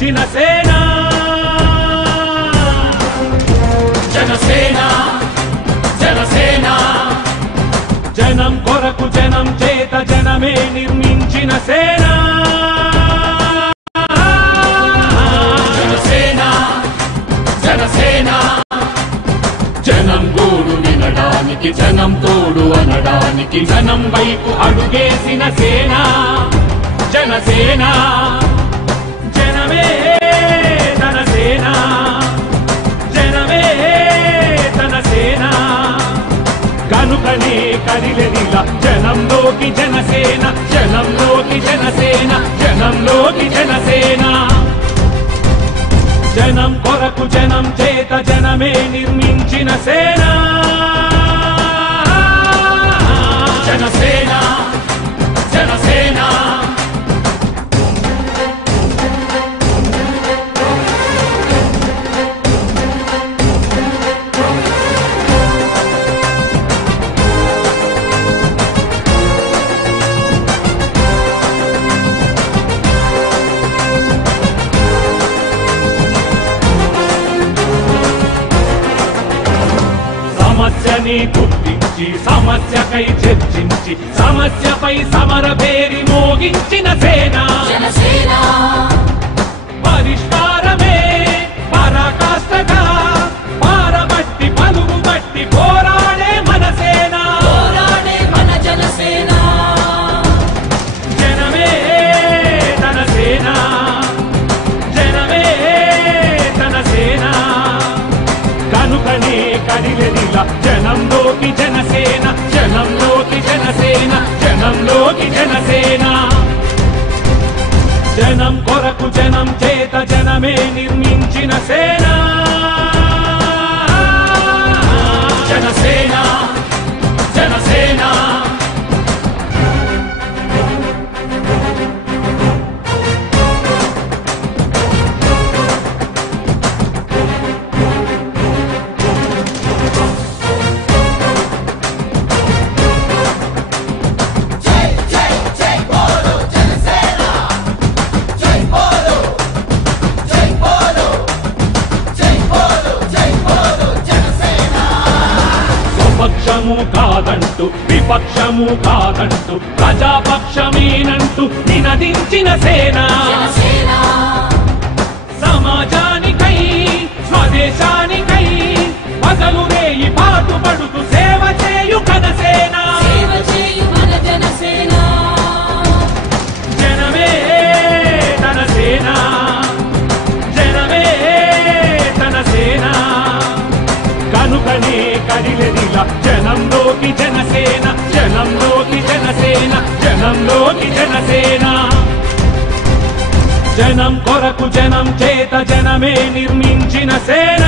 నిర్మించిన సేన జనసేన జనసేన జనం కొరకు జనం చేత జనమే నిర్మించిన సేన జనసేన జనసేన జనం గోడు వినడానికి జనం తోడు అనడానికి జనం వైపు అడుగేసిన సేన జనసేన జనమే తన సేన జనమే తన సేన కనుకనే కదిలెదిలా జనంలోకి జనసేన జనంలోకి జనసేన జనంలోకి జనసేన జనం కొరకు జనం చేత జనమే నిర్మించిన సేన జనసేన జనసేన సమస్యని గుర్తించి సమస్యకై చర్చించి సమస్యపై సమర పేరి మోగించిన సేన జనసేన పరిష్కారమే పరాకాష్ఠగా పారబట్టి పలుగు బట్టి పోరాడే మన సేన పోరాడే మన జనసేన జనమే తన సేన జనమే తన సేన కనుకనే కదిలెదిలా జనంలోకి జనసేన జనంలోకి జనసేన జనంలోకి జనసేన జనం కొరకు జనం చేత జనమే నిర్మించిన సేన జనసేన జనసేన పక్షము కాదంటూ విపక్షము కాదంటూ ప్రజాపక్షమేనంటూ నినదించిన సేన సమాజానికై స్వదేశానికై పగలు రేయి పాటుపడుతూ సేవ చేయు కనసేన జనమే తన సేన జనమే తన సేన కనుకనే కదిలెదిలా జనంలోకి జనసేన జనంలోకి జనసేన జనంలోకి జనసేన జనం కొరకు జనం చేత జనమే నిర్మించిన సేన